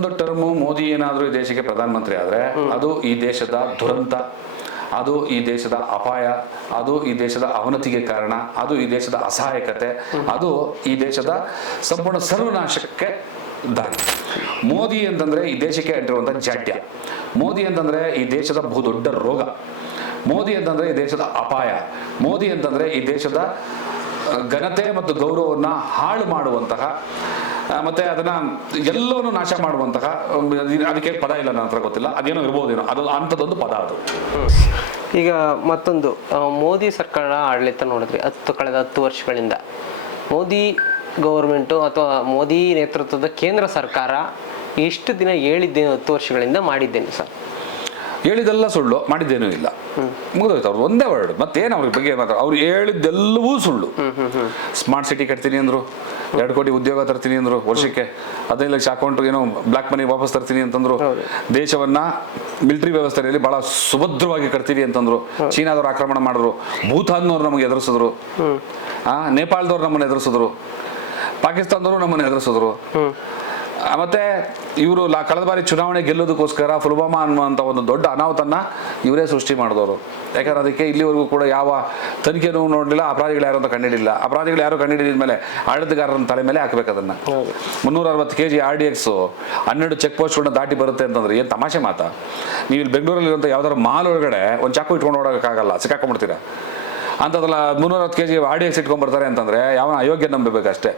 ಇನ್ನೊಂದು ಟರ್ಮು ಮೋದಿ ಏನಾದರೂ ಈ ದೇಶಕ್ಕೆ ಪ್ರಧಾನಮಂತ್ರಿ ಆದರೆ ಅದು ಈ ದೇಶದ ದುರಂತ, ಅದು ಈ ದೇಶದ ಅಪಾಯ, ಅದು ಈ ದೇಶದ ಅವನತಿಗೆ ಕಾರಣ, ಅದು ಈ ದೇಶದ ಅಸಹಾಯಕತೆ, ಅದು ಈ ದೇಶದ ಸಂಪೂರ್ಣ ಸರ್ವನಾಶಕ್ಕೆ ದಾರಿ. ಮೋದಿ ಅಂತಂದ್ರೆ ಈ ದೇಶಕ್ಕೆ ಅಂಟಿರುವಂತಹ ಜಾಡ್ಯ, ಮೋದಿ ಅಂತಂದ್ರೆ ಈ ದೇಶದ ಬಹುದೊಡ್ಡ ರೋಗ, ಮೋದಿ ಅಂತಂದ್ರೆ ಈ ದೇಶದ ಅಪಾಯ, ಮೋದಿ ಅಂತಂದ್ರೆ ಈ ದೇಶದ ಘನತೆ ಮತ್ತು ಗೌರವವನ್ನ ಹಾಳು ಮಾಡುವಂತಹ ಮತ್ತೆ ಅದನ್ನ ಎಲ್ಲವನ್ನೂ ನಾಶ ಮಾಡುವಂತಹ, ಅದಕ್ಕೆ ಪದ ಇಲ್ಲ ನನ್ನ ಹತ್ರ, ಗೊತ್ತಿಲ್ಲ, ಅದೇನೋ ಇರ್ಬೋದೇನೋ, ಅದು ಅಂಥದ್ದೊಂದು ಪದ ಅದು. ಈಗ ಮತ್ತೊಂದು ಮೋದಿ ಸರ್ಕಾರ ಆಡಳಿತ ನೋಡಿದ್ರಿ ಕಳೆದ 10 ವರ್ಷಗಳಿಂದ ಮೋದಿ ಗೌರ್ಮೆಂಟು ಅಥವಾ ಮೋದಿ ನೇತೃತ್ವದ ಕೇಂದ್ರ ಸರ್ಕಾರ ಎಷ್ಟು ದಿನ ಹೇಳಿದ್ದೇನೆ 10 ವರ್ಷಗಳಿಂದ ಮಾಡಿದ್ದೇನೆ ಸರ್? ಹೇಳಿದೆಲ್ಲ ಸುಳ್ಳು, ಮಾಡಿದ್ದೇನೂ ಇಲ್ಲ, ಮುಗಿದೋಯ್ತು ಅವ್ರು ಒಂದೇ ವರ್ಡ್. ಮತ್ತೇನು ಅವ್ರ ಬಗ್ಗೆ ಮಾತ್ರ ಅವ್ರು ಹೇಳಿದ್ದೆಲ್ಲವೂ ಸುಳ್ಳು. ಸ್ಮಾರ್ಟ್ ಸಿಟಿ ಕಟ್ತೀನಿ ಅಂದ್ರು, 2 ಕೋಟಿ ಉದ್ಯೋಗ ತರ್ತೀನಿ ಅಂದ್ರು, ವರ್ಷಕ್ಕೆ 15 ಲಕ್ಷ ಅಕೌಂಟ್ ಏನೋ ಬ್ಲಾಕ್ ಮನಿ ವಾಪಸ್ ತರ್ತೀನಿ ಅಂತಂದ್ರು, ದೇಶವನ್ನ ಮಿಲಿಟರಿ ವ್ಯವಸ್ಥೆಯಲ್ಲಿ ಬಹಳ ಸುಭದ್ರವಾಗಿ ಕಟ್ತೀವಿ ಅಂತಂದ್ರು, ಚೀನಾದವ್ರು ಆಕ್ರಮಣ ಮಾಡಿದ್ರು, ಭೂತಾನ್ನವ್ರು ನಮಗೆ ಎದುರಿಸಿದ್ರು, ನೇಪಾಳದವ್ರು ನಮ್ಮನ್ನು ಎದುರಿಸಿದ್ರು, ಪಾಕಿಸ್ತಾನದವರು ನಮ್ಮನ್ನು ಎದುರಿಸಿದ್ರು. ಮತ್ತೆ ಇವರು ಕಳೆದ ಬಾರಿ ಚುನಾವಣೆ ಗೆಲ್ಲೋದಕ್ಕೋಸ್ಕರ ಪುಲ್ವಾಮಾ ಅನ್ನುವಂಥ ಒಂದು ದೊಡ್ಡ ಅನಾಹುತನ್ನ ಇವರೇ ಸೃಷ್ಟಿ ಮಾಡಿದವರು. ಯಾಕಂದ್ರೆ ಅದಕ್ಕೆ ಇಲ್ಲಿವರೆಗೂ ಕೂಡ ಯಾವ ತನಿಖೆನೂ ನೋಡಲಿಲ್ಲ, ಅಪರಾಧಿಗಳು ಯಾರು ಅಂತ ಕಂಡಿಡಿಲ್ಲ. ಅಪರಾಧಿಗಳು ಯಾರು ಕಂಡಿಡಿದ ಮೇಲೆ ಆಡಳಿತಗಾರರ ತಲೆ ಮೇಲೆ ಹಾಕ್ಬೇಕು ಅದನ್ನ. 360 kg RDX 12 ಚೆಕ್ ಪೋಸ್ಟ್ಗಳನ್ನ ದಾಟಿ ಬರುತ್ತೆ ಅಂತಂದ್ರೆ ಏನು ತಮಾಷೆ ಮಾತಾ? ನೀವು ಇಲ್ಲಿ ಬೆಂಗಳೂರಲ್ಲಿರುವಂಥ ಯಾವ್ದಾದ್ರು ಮಾಲ್ ಒಳಗಡೆ ಒಂದು ಚಾಕು ಇಟ್ಕೊಂಡು ಓಡೋಕ್ಕಾಗಲ್ಲ, ಸಿಕ್ಕಾಕೊಂಡ್ಬಿಡ್ತೀರಾ. ಅಂಥದ್ದಲ್ಲ 360 kg RDX ಇಟ್ಕೊಂಡ್ಬರ್ತಾರೆ ಅಂತಂದ್ರೆ ಯಾವ ಅಯೋಗ್ಯ ನಂಬಬೇಕಷ್ಟೇ.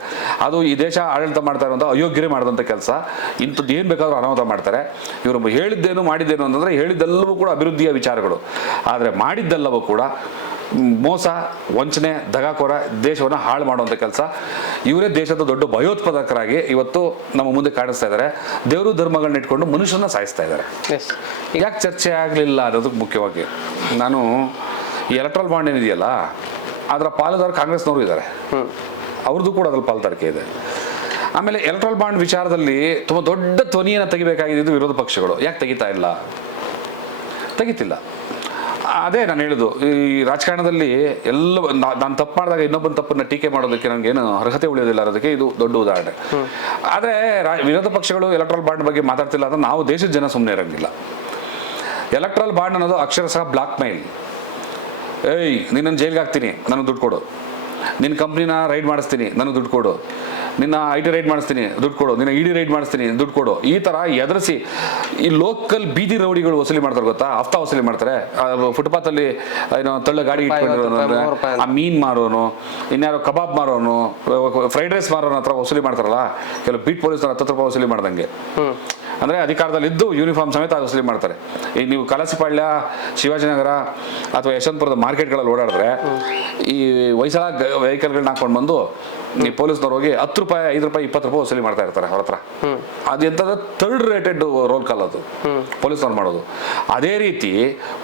ಅದು ಈ ದೇಶ ಆಡಳಿತ ಮಾಡ್ತಾ ಇರುವಂಥ ಅಯೋಗ್ಯರೇ ಮಾಡಿದಂಥ ಕೆಲಸ. ಇಂಥದ್ದು ಏನು ಬೇಕಾದ್ರೂ ಅನಾಹುತ ಮಾಡ್ತಾರೆ. ಇವರು ಹೇಳಿದ್ದೇನು ಮಾಡಿದ್ದೇನು ಅಂತಂದ್ರೆ ಹೇಳಿದ್ದೆಲ್ಲವೂ ಕೂಡ ಅಭಿವೃದ್ಧಿಯ ವಿಚಾರಗಳು, ಆದರೆ ಮಾಡಿದ್ದೆಲ್ಲವೂ ಕೂಡ ಮೋಸ, ವಂಚನೆ, ದಗಾಕೋರ, ದೇಶವನ್ನು ಹಾಳು ಮಾಡುವಂಥ ಕೆಲಸ. ಇವರೇ ದೇಶದ ದೊಡ್ಡ ಭಯೋತ್ಪಾದಕರಾಗಿ ಇವತ್ತು ನಮ್ಮ ಮುಂದೆ ಕಾಣಿಸ್ತಾ ಇದ್ದಾರೆ. ದೇವರು ಧರ್ಮಗಳನ್ನ ಇಟ್ಕೊಂಡು ಮನುಷ್ಯನ ಸಾಯಿಸ್ತಾ ಇದ್ದಾರೆ. ಯಾಕೆ ಚರ್ಚೆ ಆಗಲಿಲ್ಲ ಅನ್ನೋದಕ್ಕೆ ಮುಖ್ಯವಾಗಿ ನಾನು ಈ ಎಲೆಕ್ಟ್ರಲ್ ಬಾಂಡ್ ಏನಿದೆಯಲ್ಲ ಅದರ ಪಾಲುದಾರ ಕಾಂಗ್ರೆಸ್ನವರು ಇದ್ದಾರೆ, ಅವ್ರದ್ದು ಕೂಡ ಅದ್ರಲ್ಲಿ ಪಾಲುದಾರಿಕೆ ಇದೆ. ಆಮೇಲೆ ಎಲೆಕ್ಟ್ರಲ್ ಬಾಂಡ್ ವಿಚಾರದಲ್ಲಿ ತುಂಬ ದೊಡ್ಡ ಧ್ವನಿಯನ್ನು ತೆಗಿಬೇಕಾಗಿದ್ದು ವಿರೋಧ ಪಕ್ಷಗಳು. ಯಾಕೆ ತೆಗಿತಿಲ್ಲ? ಅದೇ ನಾನು ಹೇಳುದು, ಈ ರಾಜಕಾರಣದಲ್ಲಿ ಎಲ್ಲ ನಾನು ತಪ್ಪು ಮಾಡಿದಾಗ ಇನ್ನೊಬ್ಬನ ತಪ್ಪನ್ನ ಟೀಕೆ ಮಾಡೋದಕ್ಕೆ ನನಗೇನು ಅರ್ಹತೆ ಉಳಿಯೋದಿಲ್ಲ ಅನ್ನೋದಕ್ಕೆ ಇದು ದೊಡ್ಡ ಉದಾಹರಣೆ. ಆದರೆ ವಿರೋಧ ಪಕ್ಷಗಳು ಎಲೆಕ್ಟ್ರಲ್ ಬಾಂಡ್ ಬಗ್ಗೆ ಮಾತಾಡ್ತಿಲ್ಲ ಅಂದ್ರೆ ನಾವು ದೇಶದ ಜನ ಸುಮ್ಮನೆ ಇರೋಂಗಿಲ್ಲ. ಎಲೆಕ್ಟ್ರಲ್ ಬಾಂಡ್ ಅನ್ನೋದು ಅಕ್ಷರಶಃ ಬ್ಲಾಕ್ ಮೇಲ್. ಏಯ್ ನಿನ್ನನ್ನು ಜೈಲ್ಗೆ ಹಾಕ್ತೀನಿ, ನನಗೆ ದುಡ್ಡು ಕೊಡು. ನಿನ್ನ ಕಂಪ್ನಿನ ರೈಡ್ ಮಾಡಿಸ್ತೀನಿ, ನನಗೆ ದುಡ್ಡು ಕೊಡು. ನಿನ್ನ IT ರೈಡ್ ಮಾಡಿಸ್ತೀನಿ, ದುಡ್ಡು ಕೊಡು. ನಿನ್ನ ED ರೈಡ್ ಮಾಡಿಸ್ತೀನಿ, ದುಡ್ಡು ಕೊಡು. ಈ ಥರ ಎದುರಿಸಿ ಈ ಲೋಕಲ್ ಬೀದಿ ರೌಡಿಗಳು ವಸೂಲಿ ಮಾಡ್ತಾರೆ ಗೊತ್ತಾ? ಹಫ್ತಾ ವಸೂಲಿ ಮಾಡ್ತಾರೆ. ಫುಟ್ಪಾತಲ್ಲಿ ಏನೋ ತಳ್ಳ ಗಾಡಿ ಇಟ್ಕೊಂಡಿರೋನು, ಆ ಮೀನ್ ಮಾರೋನು, ಇನ್ಯಾರೋ ಕಬಾಬ್ ಮಾರೋನು, ಫ್ರೈಡ್ ರೈಸ್ ಮಾರೋನ ಹತ್ರ ವಸೂಲಿ ಮಾಡ್ತಾರಲ್ಲ ಕೆಲವು ಬೀಟ್ ಪೊಲೀಸ್ನವ್ರು 10 ರೂಪಾಯಿ ವಸೂಲಿ ಮಾಡ್ದಂಗೆ. ಅಂದರೆ ಅಧಿಕಾರದಲ್ಲಿದ್ದು ಯೂನಿಫಾರ್ಮ್ ಸಮೇತ ವಸೂಲಿ ಮಾಡ್ತಾರೆ. ಈಗ ನೀವು ಕಲಸಿಪಾಳ್ಯ, ಶಿವಾಜಿನಗರ ಅಥವಾ ಯಶವಂತಪುರದ ಮಾರ್ಕೆಟ್ಗಳಲ್ಲಿ ಓಡಾಡಿದ್ರೆ ಈ ಹೊಯ್ಸಳ ವೆಹಿಕಲ್ಗಳನ್ನ ಹಾಕೊಂಡು ಬಂದು ನೀವು ಪೊಲೀಸ್ನವ್ರು ಹೋಗಿ 10 ರೂಪಾಯಿ, 5 ರೂಪಾಯಿ, 20 ರೂಪಾಯಿ ವಸೂಲಿ ಮಾಡ್ತಾ ಇರ್ತಾರೆ ಅವ್ರ ಹತ್ರ. ಅದು ಎಂಥದ್ದು ಥರ್ಡ್ ರೇಟೆಡ್ ರೋಲ್ ಕಾಲ್ ಅದು ಪೊಲೀಸ್ನವ್ರು ಮಾಡೋದು. ಅದೇ ರೀತಿ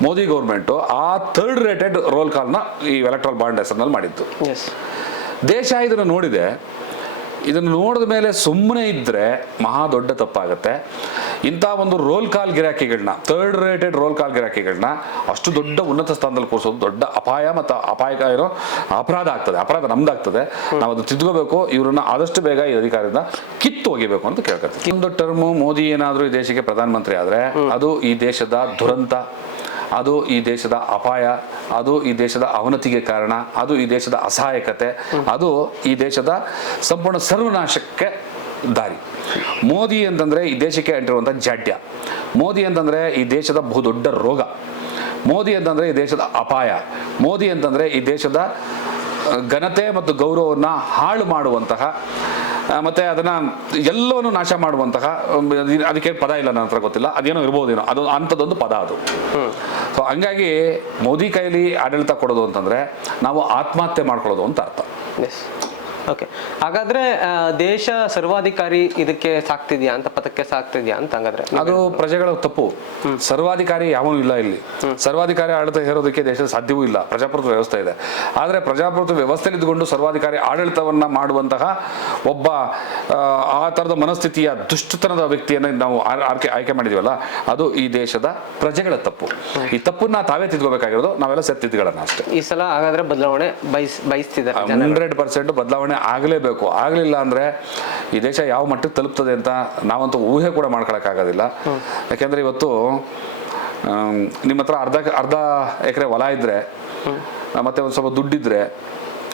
ಮೋದಿ ಗೌರ್ಮೆಂಟು ಆ ಥರ್ಡ್ ರೇಟೆಡ್ ರೋಲ್ ಕಾಲ್ನ ಈ ಎಲೆಕ್ಟ್ರಲ್ ಬಾಂಡ್ ಹೆಸರಿನಲ್ಲಿ ಮಾಡಿತ್ತು. ದೇಶ ಇದನ್ನು ನೋಡಿದೆ. ಇದನ್ನು ನೋಡಿದ ಮೇಲೆ ಸುಮ್ಮನೆ ಇದ್ದರೆ ಮಹಾ ದೊಡ್ಡ ತಪ್ಪಾಗುತ್ತೆ. ಇಂಥ ಒಂದು ರೋಲ್ ಕಾಲ್ ಗಿರಾಕಿಗಳನ್ನ, ಥರ್ಡ್ ರೇಟೆಡ್ ರೋಲ್ ಕಾಲ್ ಗಿರಾಕಿಗಳನ್ನ ಅಷ್ಟು ದೊಡ್ಡ ಉನ್ನತ ಸ್ಥಾನದಲ್ಲಿ ಕೂರಿಸೋದು ದೊಡ್ಡ ಅಪಾಯ ಮತ್ತು ಅಪಾಯಕ ಇರೋ ಅಪರಾಧ ಆಗ್ತದೆ. ಅಪರಾಧ ನಮ್ದಾಗ್ತದೆ. ನಾವು ಅದು ತಿದ್ಕೋಬೇಕು. ಇವ್ರನ್ನ ಆದಷ್ಟು ಬೇಗ ಈ ಅಧಿಕಾರದಿಂದ ಕಿತ್ತು ಒಗಿಬೇಕು ಅಂತ ಕೇಳ್ಕೊತೀವಿ. ಒಂದು ಟರ್ಮು ಮೋದಿ ಏನಾದರೂ ಈ ದೇಶಕ್ಕೆ ಪ್ರಧಾನಮಂತ್ರಿ ಆದರೆ ಅದು ಈ ದೇಶದ ದುರಂತ, ಅದು ಈ ದೇಶದ ಅಪಾಯ, ಅದು ಈ ದೇಶದ ಅವನತಿಗೆ ಕಾರಣ, ಅದು ಈ ದೇಶದ ಅಸಹಾಯಕತೆ, ಅದು ಈ ದೇಶದ ಸಂಪೂರ್ಣ ಸರ್ವನಾಶಕ್ಕೆ ದಾರಿ. ಮೋದಿ ಅಂತಂದ್ರೆ ಈ ದೇಶಕ್ಕೆ ಅಂಟಿರುವಂಥ ಜಾಡ್ಯ, ಮೋದಿ ಅಂತಂದ್ರೆ ಈ ದೇಶದ ಬಹುದೊಡ್ಡ ರೋಗ, ಮೋದಿ ಅಂತಂದ್ರೆ ಈ ದೇಶದ ಅಪಾಯ, ಮೋದಿ ಅಂತಂದ್ರೆ ಈ ದೇಶದ ಘನತೆ ಮತ್ತು ಗೌರವವನ್ನ ಹಾಳು ಮಾಡುವಂತಹ ಮತ್ತೆ ಅದನ್ನ ಎಲ್ಲವನ್ನೂ ನಾಶ ಮಾಡುವಂತಹ, ಅದಕ್ಕೆ ಪದ ಇಲ್ಲ ನನ್ನ ಹತ್ರ, ಗೊತ್ತಿಲ್ಲ, ಅದೇನೋ ಇರ್ಬೋದೇನೋ, ಅದು ಅಂಥದ್ದೊಂದು ಪದ ಅದು. ಸೊ ಹಂಗಾಗಿ ಮೋದಿ ಕೈಲಿ ಆಡಳಿತ ಕೊಡೋದು ಅಂತಂದ್ರೆ ನಾವು ಆತ್ಮಹತ್ಯೆ ಮಾಡ್ಕೊಳ್ಳೋದು ಅಂತ ಅರ್ಥ. ಓಕೆ, ಹಾಗಾದ್ರೆ ದೇಶ ಸರ್ವಾಧಿಕಾರಿ ಇದಕ್ಕೆ ಸಾಕ್ತಿದ್ಯಾ ಅಂತ, ಪಥಕ್ಕೆ ಸಾಕ್ತಿದ್ಯಾ ಅಂತ? ಹಂಗಾದ್ರೆ ಅದು ಪ್ರಜೆಗಳ ತಪ್ಪು. ಸರ್ವಾಧಿಕಾರಿ ಯಾವನೂ ಇಲ್ಲ ಇಲ್ಲಿ. ಸರ್ವಾಧಿಕಾರಿ ಆಡಳಿತ ಹೇರೋದಕ್ಕೆ ದೇಶದ ಸಾಧ್ಯವೂ ಇಲ್ಲ. ಪ್ರಜಾಪ್ರಭುತ್ವ ವ್ಯವಸ್ಥೆ ಇದೆ. ಆದರೆ ಪ್ರಜಾಪ್ರಭುತ್ವ ವ್ಯವಸ್ಥೆಯಲ್ಲಿ ಇದ್ದುಕೊಂಡು ಸರ್ವಾಧಿಕಾರಿ ಆಡಳಿತವನ್ನ ಮಾಡುವಂತಹ ಒಬ್ಬ ಆ ಥರದ ಮನಸ್ಥಿತಿಯ ದುಷ್ಟತನದ ವ್ಯಕ್ತಿಯನ್ನು ನಾವು ಆಯ್ಕೆ ಮಾಡಿದೀವಲ್ಲ, ಅದು ಈ ದೇಶದ ಪ್ರಜೆಗಳ ತಪ್ಪು. ಈ ತಪ್ಪನ್ನ ತಾವೇ ತಿದ್ಕೋಬೇಕಾಗಿರೋದು, ನಾವೆಲ್ಲ ತಿದ್ದುಗಳನ್ನ ಅಷ್ಟೇ. ಈ ಸಲ ಹಾಗಾದ್ರೆ ಬದಲಾವಣೆ ಬಯಸ್ತಿದ್ದಾರೆ. 100% ಬದಲಾವಣೆ ಆಗಲೇಬೇಕು. ಆಗಲಿಲ್ಲ ಅಂದರೆ ಈ ದೇಶ ಯಾವ ಮಟ್ಟಕ್ಕೆ ತಲುಪ್ತದೆ ಅಂತ ನಾವಂತೂ ಊಹೆ ಕೂಡ ಮಾಡ್ಕೊಳಕ್ಕಾಗೋದಿಲ್ಲ. ಯಾಕೆಂದರೆ ಇವತ್ತು ನಿಮ್ಮ ಹತ್ರ ಅರ್ಧ ಎಕರೆ ಹೊಲ ಇದ್ದರೆ ಮತ್ತೆ ಒಂದು ಸ್ವಲ್ಪ ದುಡ್ಡಿದ್ರೆ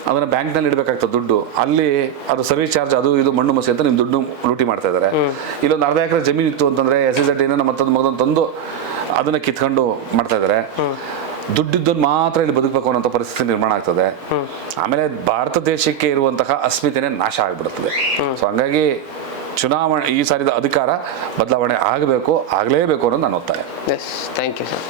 ಅದನ್ನು ಬ್ಯಾಂಕ್ನಲ್ಲಿ ಇಡಬೇಕಾಗ್ತದೆ ದುಡ್ಡು. ಅಲ್ಲಿ ಅದು ಸರ್ವಿಸ್ ಚಾರ್ಜ್ ಅದು ಇದು ಮಣ್ಣು ಮಸಿ ಅಂತ ನಿಮ್ಮ ದುಡ್ಡು ಲೂಟಿ ಮಾಡ್ತಾ ಇದ್ದಾರೆ. ಇಲ್ಲೊಂದು ಅರ್ಧ ಎಕರೆ ಜಮೀನು ಇತ್ತು ಅಂತಂದರೆ SEZ ಏನೋ ಮತ್ತೊಂದು ತಂದು ಅದನ್ನು ಕಿತ್ಕೊಂಡು ಮಾಡ್ತಾ ಇದ್ದಾರೆ. ದುಡ್ಡಿದ್ದನ್ನು ಮಾತ್ರ ಇಲ್ಲಿ ಬದುಕಬೇಕು ಅನ್ನೋ ಪರಿಸ್ಥಿತಿ ನಿರ್ಮಾಣ ಆಗ್ತದೆ. ಆಮೇಲೆ ಭಾರತ ದೇಶಕ್ಕೆ ಇರುವಂತಹ ಅಸ್ಮಿತೆನೇ ನಾಶ ಆಗಿಬಿಡುತ್ತದೆ. ಸೊ ಹಂಗಾಗಿ ಚುನಾವಣೆ ಈ ಸಾರಿದ ಅಧಿಕಾರ ಬದಲಾವಣೆ ಆಗಲೇಬೇಕು ಅನ್ನೋದು ನಾನು ಒತ್ತಾಯ. Yes, thank you sir.